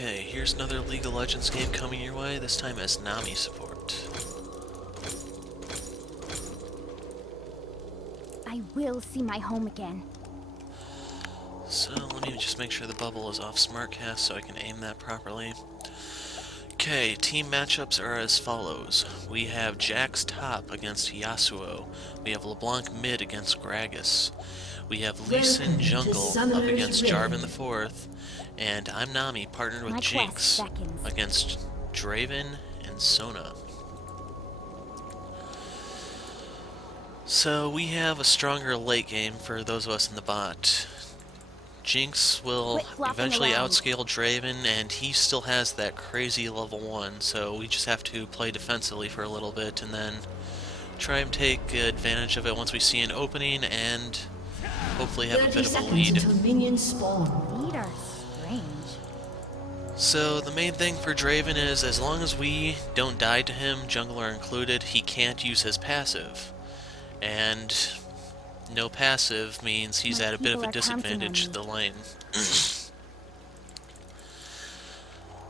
Okay, here's another League of Legends game coming your way, this time as Nami support. I will see my home again. So, let me just make sure the bubble is off SmartCast so I can aim that properly. Okay, team matchups are as follows. We have Jax top against Yasuo. We have LeBlanc mid against Gragas. We have Lee Sin jungle up against Jarvan IV. And I'm Nami, partnered with Jinx against Draven and Sona. So we have a stronger late game for those of us in the bot. Jinx will eventually outscale Draven, and he still has that crazy level 1, so we just have to play defensively for a little bit and then try and take advantage of it once we see an opening and hopefully have a bit of a lead. So the main thing for Draven is, as long as we don't die to him, jungler included, he can't use his passive. And no passive means he's at a bit of a disadvantage to the lane.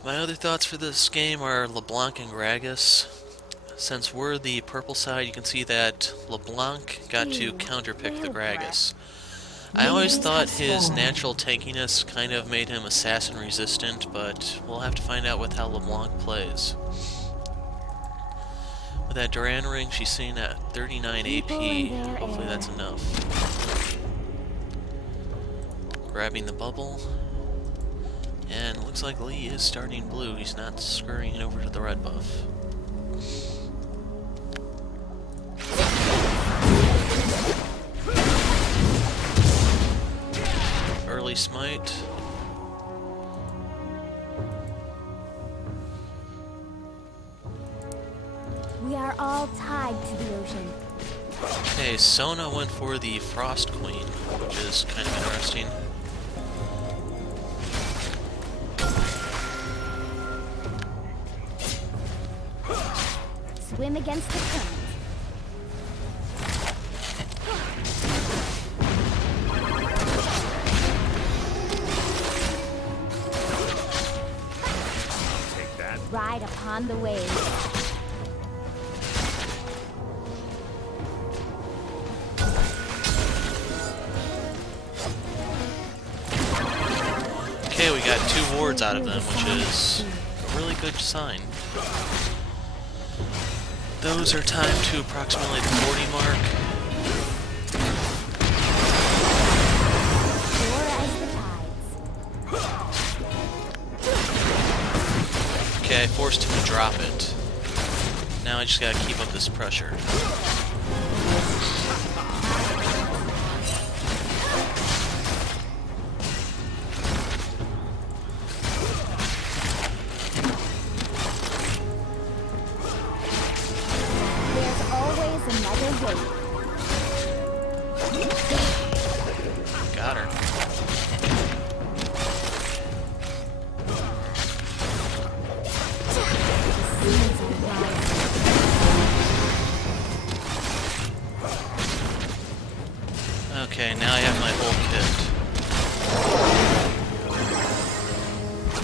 My other thoughts for this game are LeBlanc and Gragas. Since we're the purple side, you can see that LeBlanc got to counterpick the Gragas. I always thought his natural tankiness kind of made him assassin resistant, but we'll have to find out with how LeBlanc plays. With that Duran ring, she's sitting at 39 AP. Hopefully that's enough. Grabbing the bubble. And it looks like Lee is starting blue. He's not scurrying over to the red buff. Early smite. We are all tied to the ocean. Okay, Sona went for the Frost Queen, which is kind of interesting. Swim against the current. Ride upon the waves. Okay, we got 2 wards out of them, which is a really good sign. Those are timed to approximately the 40 mark. Okay, I forced him to drop it. Now I just gotta keep up this pressure. There's always another way. Got her. Okay, now I have my whole kit.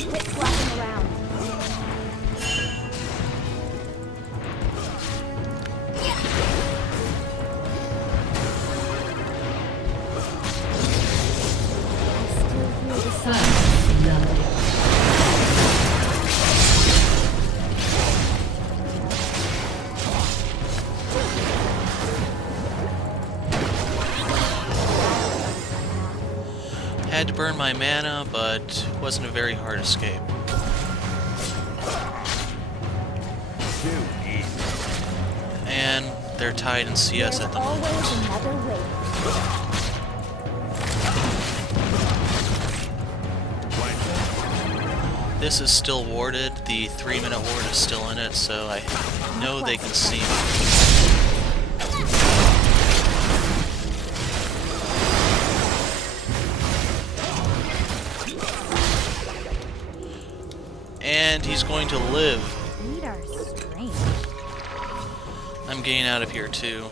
Quit flopping around. I still hear the sound. Had to burn my mana, but wasn't a very hard escape. And they're tied in CS at the moment. This is still warded. The 3-minute ward is still in it, so I know they can see me. And he's going to live. I'm getting out of here too.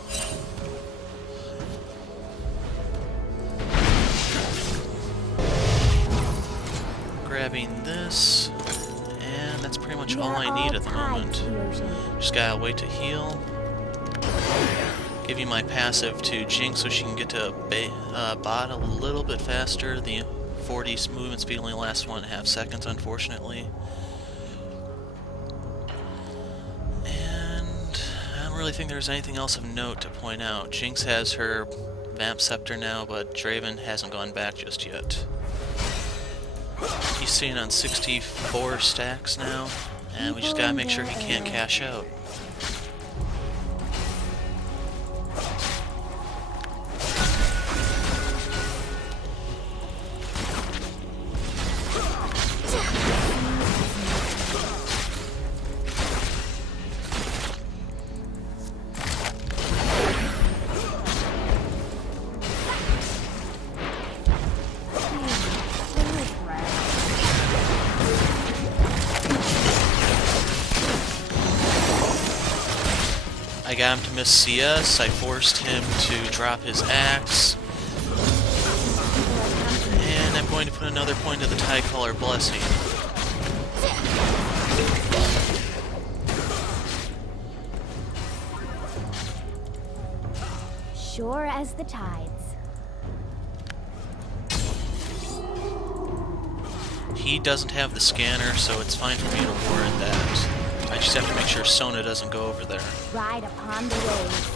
Grabbing this. much all I need at the moment. Just gotta wait to heal. Give you my passive to Jinx so she can get to bot a little bit faster. The 40 movement speed only lasts 1.5 seconds, unfortunately. And I don't really think there's anything else of note to point out. Jinx has her Vamp Scepter now, but Draven hasn't gone back just yet. He's sitting on 64 stacks now, and we just gotta make sure he can't cash out. I got him to miss CS, I forced him to drop his axe, and I'm going to put another point of the Tidecaller Blessing. Sure as the tides. He doesn't have the scanner, so it's fine for me to ward that. I just have to make sure Sona doesn't go over there. Ride upon the waves.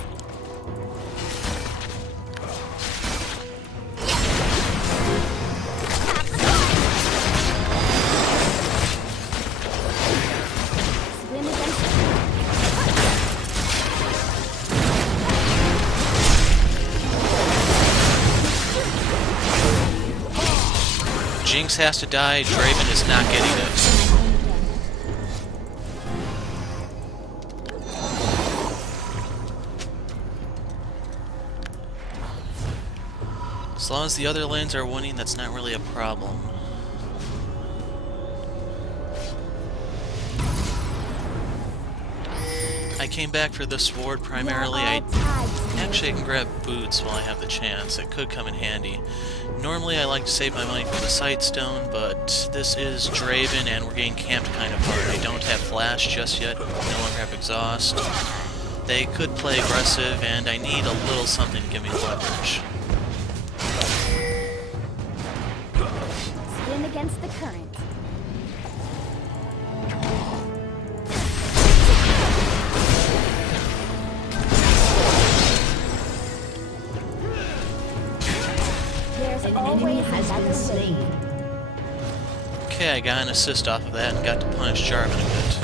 Swim against the Jinx has to die, Draven is not getting it. As long as the other lanes are winning, that's not really a problem. I came back for this ward primarily. Actually, I can grab boots while I have the chance. It could come in handy. Normally, I like to save my money for the Sightstone, but this is Draven, and we're getting camped kind of hard. I don't have Flash just yet. No longer have Exhaust. They could play aggressive, and I need a little something to give me leverage. swim against the current. There's always another way. Okay, I got an assist off of that and got to punish Jarvan a bit.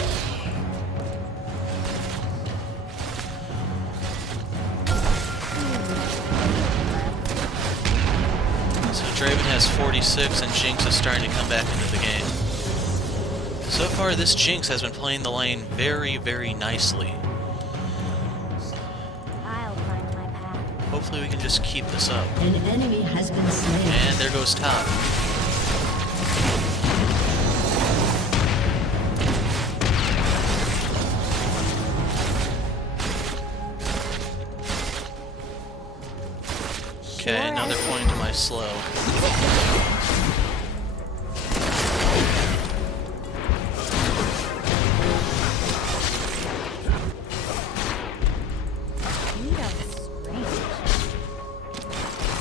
So Draven has 46 and Jinx is starting to come back into the game. So far this Jinx has been playing the lane very, very nicely. I'll find my path. Hopefully we can just keep this up. An enemy has been slain. And there goes top. Okay, another point to my slow.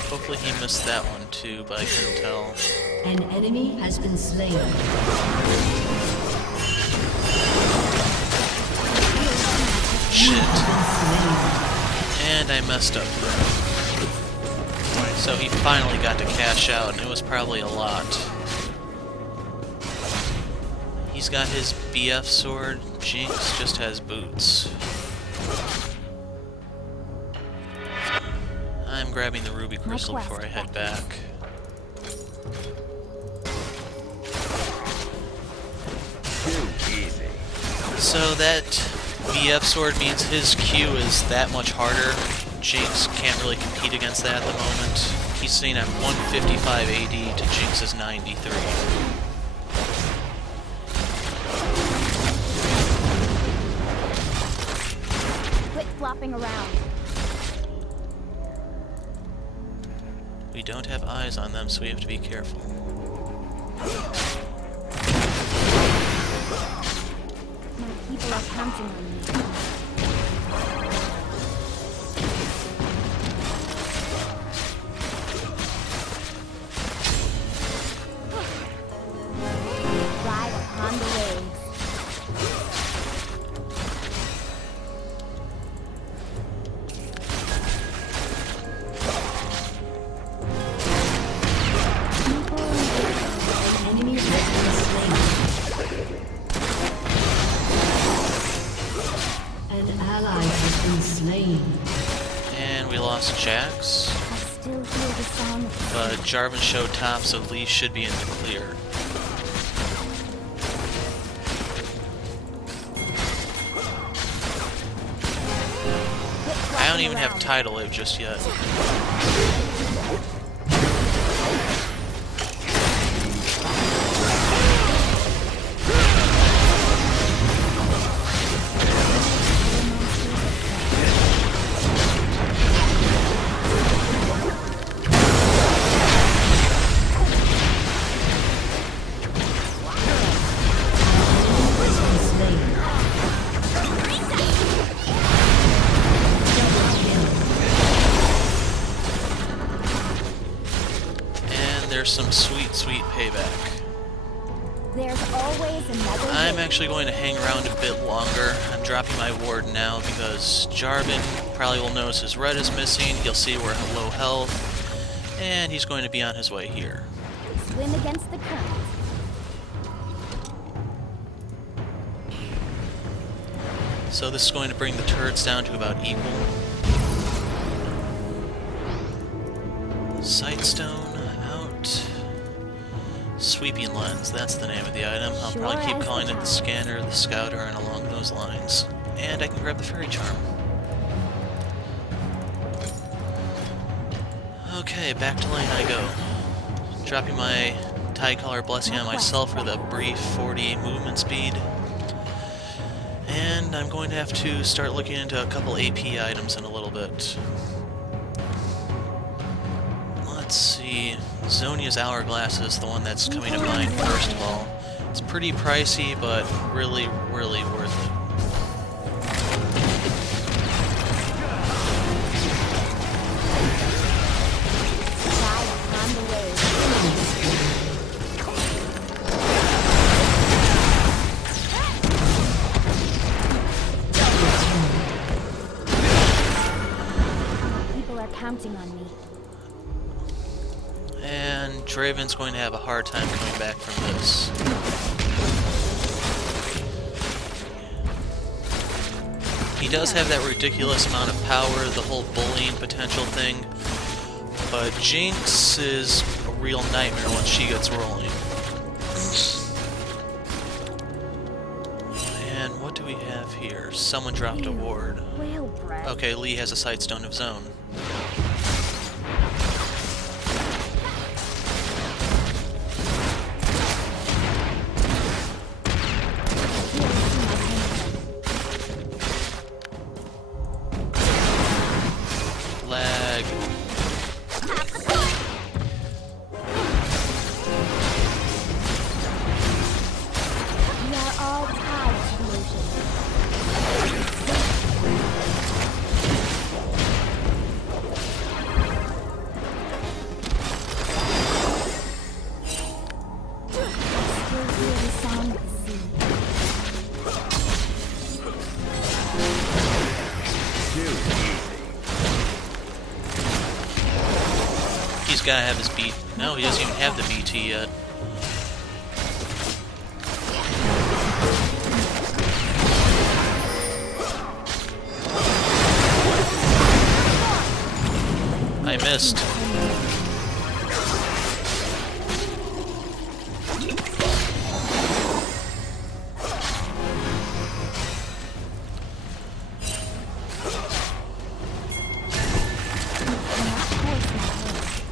Hopefully he missed that one too, but I couldn't tell. An enemy has been slain. Shit. And I messed up. So he finally got to cash out, and it was probably a lot. He's got his BF sword, Jinx just has boots. I'm grabbing the ruby crystal before I head back. So that BF sword means his Q is that much harder. Jinx can't really compete against that at the moment. He's sitting at 155 AD to Jinx's 93. Quit flopping around. We don't have eyes on them, so we have to be careful. counting on me. Ride upon the waves. Enemy has been slain. An ally has been slain. And we lost Jax. I still hear the sound of But Jarvan showed top, so Lee should be in the clear. I don't even have Tidal Wave just yet. There's some sweet, sweet payback. There's always another I'm way. actually going to hang around a bit longer. I'm dropping my ward now because Jarvan probably will notice his red is missing. He'll see we're at low health, and he's going to be on his way here. Swim against the current. So this is going to bring the turrets down to about equal. Sightstone out. Sweeping lens, that's the name of the item. I'll probably keep calling it the scanner, the scouter, and along those lines. And I can grab the fairy charm. Okay, back to lane I go. Dropping my Tie-Collar Blessing on myself for the brief 40 movement speed. And I'm going to have to start looking into a couple AP items in a little bit. Let's see. Zonia's Hourglass is the one that's coming to mind first of all. It's pretty pricey, but really, really worth it. Ride upon the waves. People are counting on me. And Draven's going to have a hard time coming back from this. He does have that ridiculous amount of power, the whole bullying potential thing, but Jinx is a real nightmare once she gets rolling. And what do we have here? Someone dropped a ward. Whale breath. Okay, Lee has a Sightstone of his own. Lag. We are all tied to the ocean. I still hear the sound of the sea. He's gotta have his beat. No, he doesn't even have the BT yet. I missed.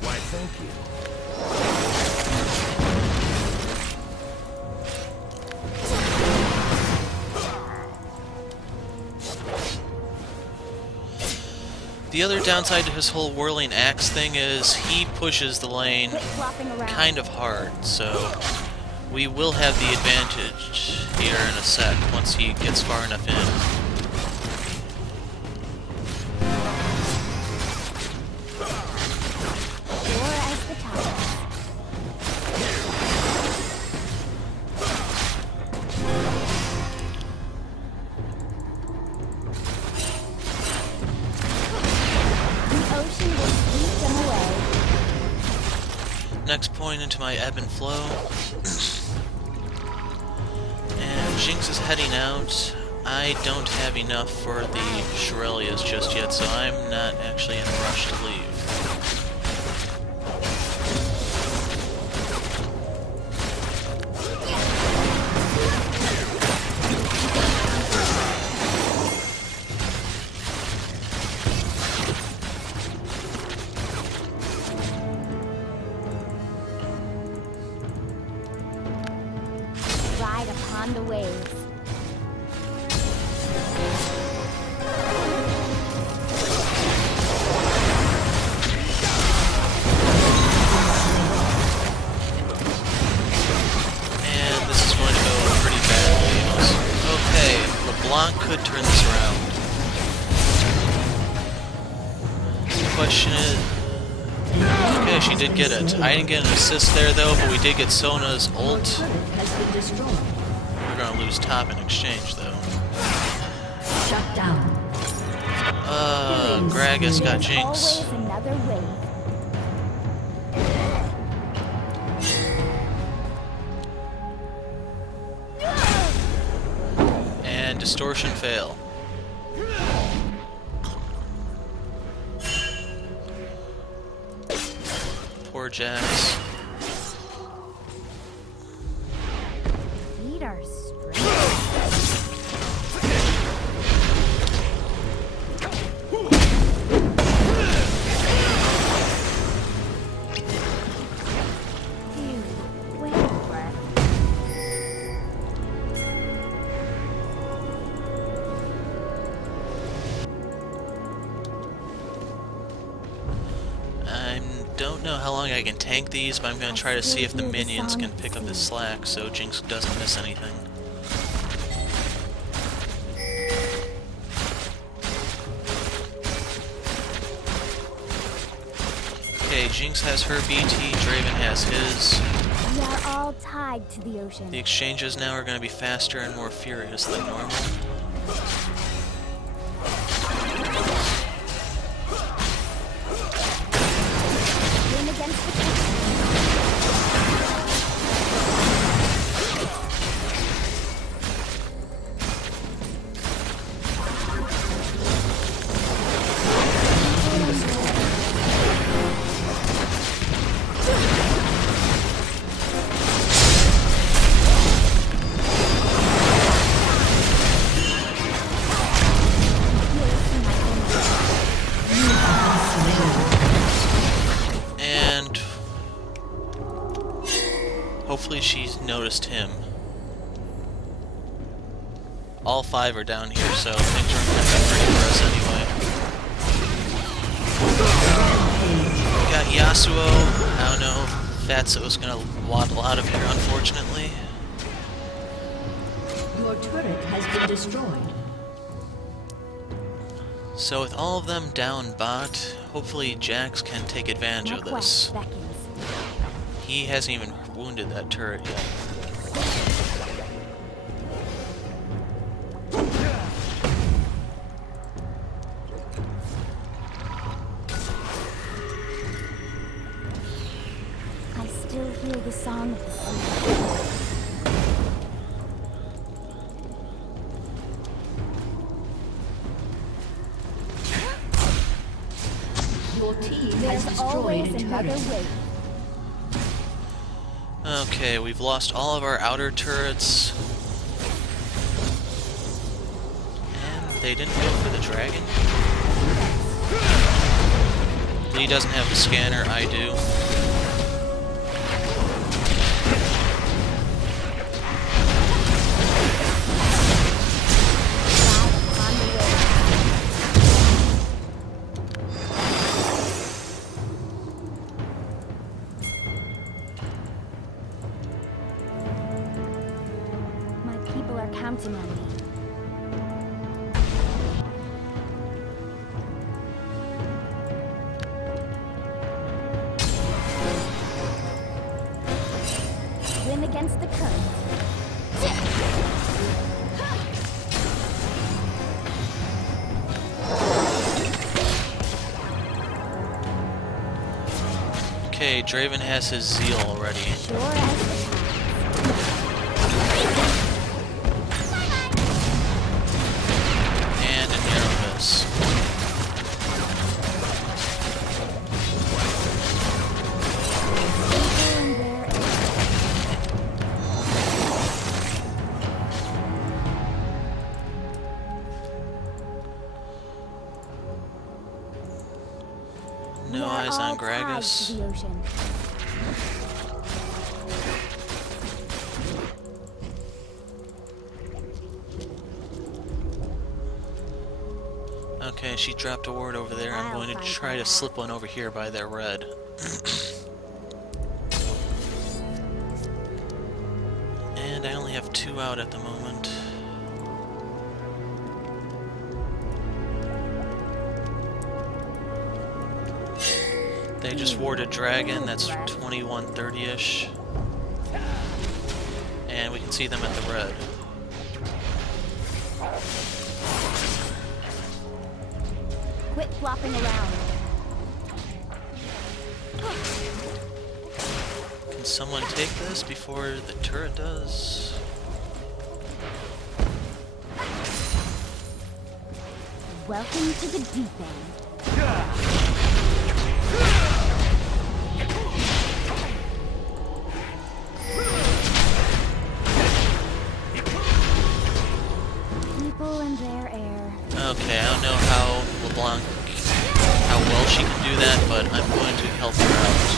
Why, thank you. The other downside to his whole whirling axe thing is he pushes the lane Quit flopping around. kind of hard, so we will have the advantage here. here in a sec, once he gets far enough in. Or as the tide. The ocean will sweep them away. Next point into my ebb and flow. And Jinx is heading out. I don't have enough for the Shirelias just yet, so I'm not actually in a rush to leave. Ride upon the waves. And this is going to go pretty badly. Okay, LeBlanc could turn this around. The question is... Okay, she did get it. I didn't get an assist there though, but we did get Sona's ult. Has been destroyed. We're gonna lose top in exchange though. Shut down. Gragas got There's Jinx. always another wave. And distortion fail. Poor Jax. Feet are straight. Phew, wait a breath. I don't know how long I can tank these, but I'm going to try to see if the minions can pick up his slack so Jinx doesn't miss anything. Okay, Jinx has her BT, Draven has his. We are all tied to the ocean. The exchanges now are going to be faster and more furious than normal. Swim against the current. And hopefully she's noticed him. All five are down here, so things are going to be pretty for us anyway. We got Yasuo. I don't know if Fatso's going to waddle out of here, unfortunately. Your turret has been destroyed. So with all of them down bot, hopefully Jax can take advantage of this. Northwest beckons. He hasn't even wounded that turret yet. I still hear the song of the sea. Your team has There's destroyed always a another turret. wave. Okay, we've lost all of our outer turrets. And they didn't go for the dragon. He doesn't have the scanner, I do. Ride upon the wave. My people are counting on me. Swim against the current. Okay, Draven has his zeal already. Sure as the And an arrow miss. No eyes on Gragas. The ocean. Okay, she dropped a ward over there. I'm going to try to slip one over here by their red. And I only have 2 out at the moment. They just warded dragon, that's 2130-ish. And we can see them at the red. Quit flopping around. Can someone take this before the turret does? Welcome to the deep end. People and their air. Okay, I don't know how LeBlanc, how well she can do that, but I'm going to help her out.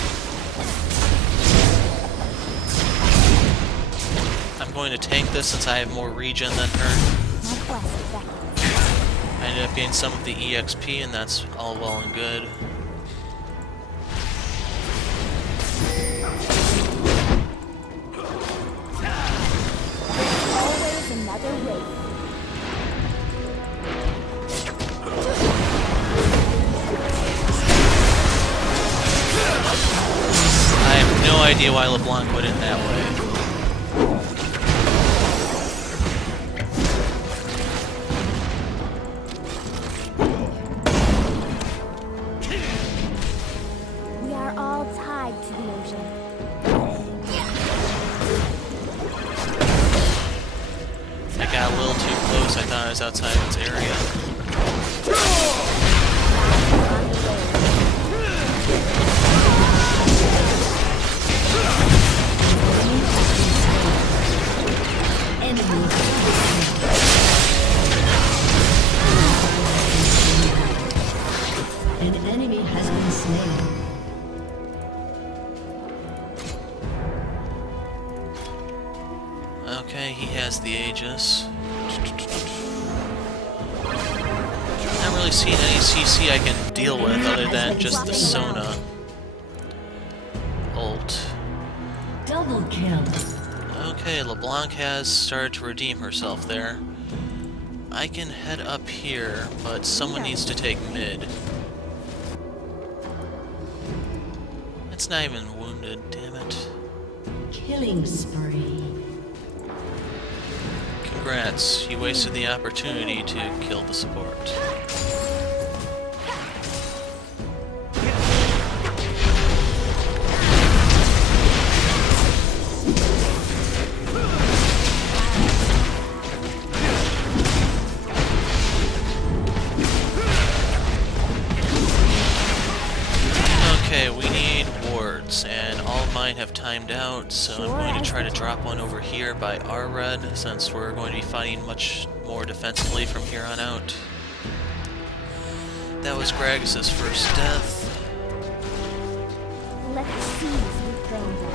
I'm going to tank this since I have more regen than her. My quest beckons. I ended up getting some of the EXP, and that's all well and good. Always another wave. I have no idea why LeBlanc went in that way. We are all tied to the ocean. I got a little too close. I thought I was outside of its area. On the wave. Enemy. An enemy has been slain. Okay, he has the Aegis. Not really seeing any CC I can deal with other than just the Sona ult. Double kill. Okay, LeBlanc has started to redeem herself there. I can head up here, but someone needs to take mid. It's not even wounded, damn it. Killing spree. Congrats, you wasted the opportunity to kill the support. Okay, we need wards, and all of mine have timed out, so I'm going to try to drop one over here by our red, since we're going to be fighting much more defensively from here on out. That was Gragas' first death. Let the seas reclaim them.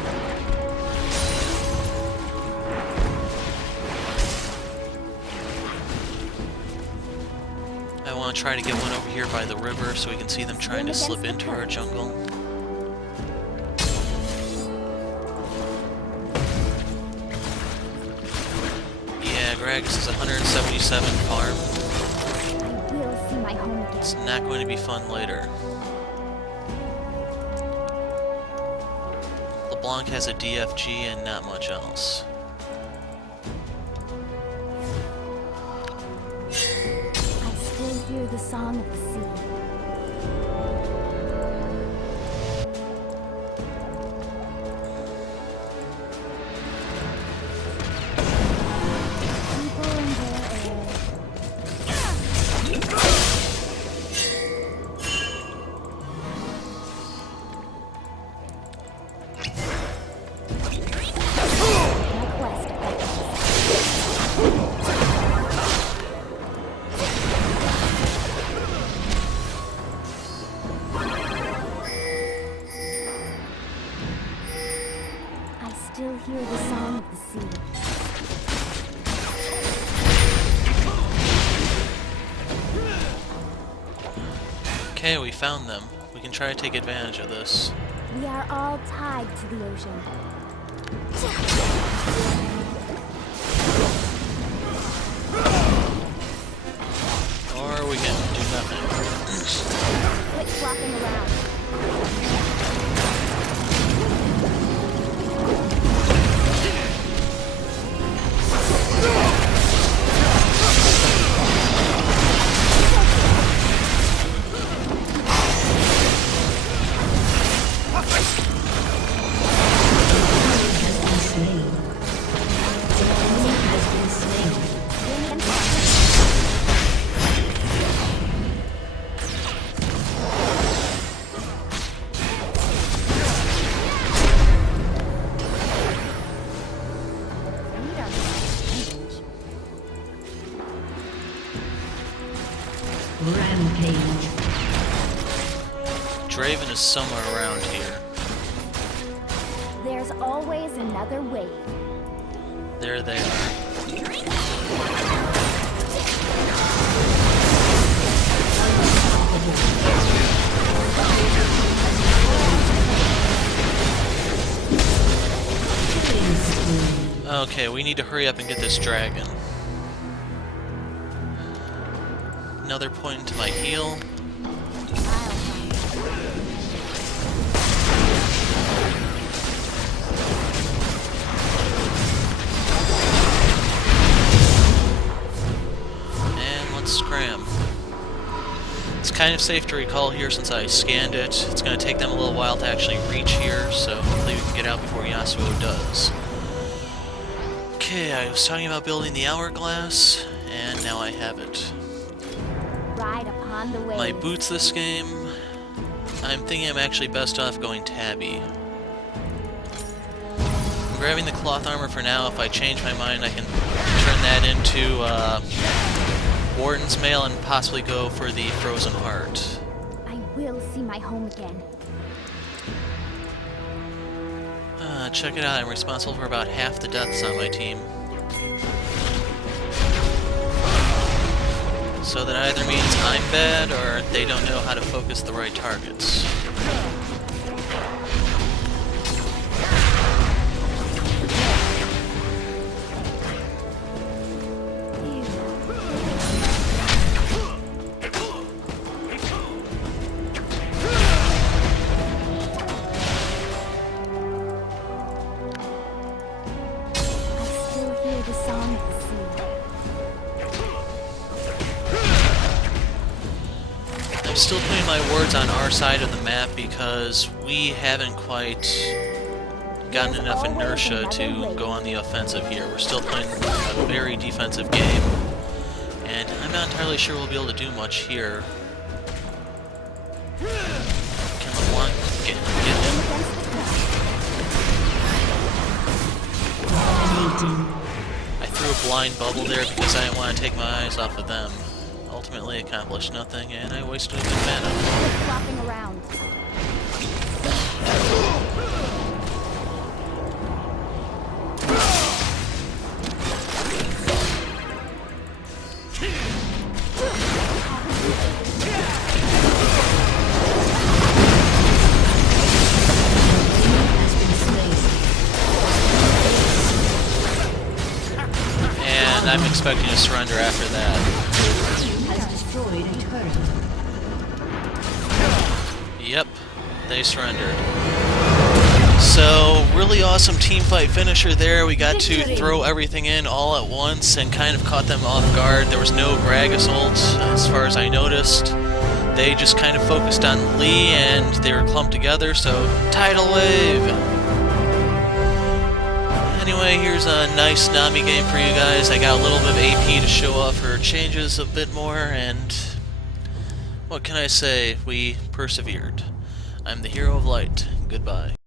I want to try to get one over here by the river so we can see them trying to slip into our jungle. Yeah, Gragas is 177 farm. I will see my home It's again. not going to be fun later. LeBlanc has a DFG and not much else. I still hear the song of the sea. People in their air. My quest opens. I still hear the song of the sea. Okay, we found them. We can try to take advantage of this. We are all tied to the ocean. Or we can do nothing. Quit flopping around. Rampage. Draven is somewhere around here. There's always another wave. There they are. Okay, we need to hurry up and get this dragon. Another point into my heal. And let's scram. It's kind of safe to recall here since I scanned it. It's going to take them a little while to actually reach here, so hopefully we can get out before Yasuo does. Okay, I was talking about building the hourglass, and now I have it. Ride upon the wave. My boots this game, I'm thinking I'm actually best off going tabby. I'm grabbing the cloth armor for now. If I change my mind, I can turn that into Warden's Mail and possibly go for the Frozen Heart. I will see my home again. Check it out, I'm responsible for about half the deaths on my team. So that either means I'm bad, or they don't know how to focus the right targets. I still hear the song of the sea. I'm still putting my wards on our side of the map because we haven't quite gotten enough inertia to go on the offensive here. We're still playing a very defensive game, and I'm not entirely sure we'll be able to do much here. Can LeBlanc get him? I threw a blind bubble there because I didn't want to take my eyes off of them. Ultimately accomplished nothing, and I wasted a good mana. Flopping around. and I'm expecting to surrender after that. Has destroyed a turret. Yep, they surrendered. So, really awesome team fight finisher there. We got to throw everything in all at once and kind of caught them off guard. There was no Gragas ult, as far as I noticed. They just kind of focused on Lee, and they were clumped together, so Tidal Wave! Anyway, here's a nice Nami game for you guys. I got a little bit of AP to show off her changes a bit more, and what can I say? We persevered. I'm the hero of light. Goodbye.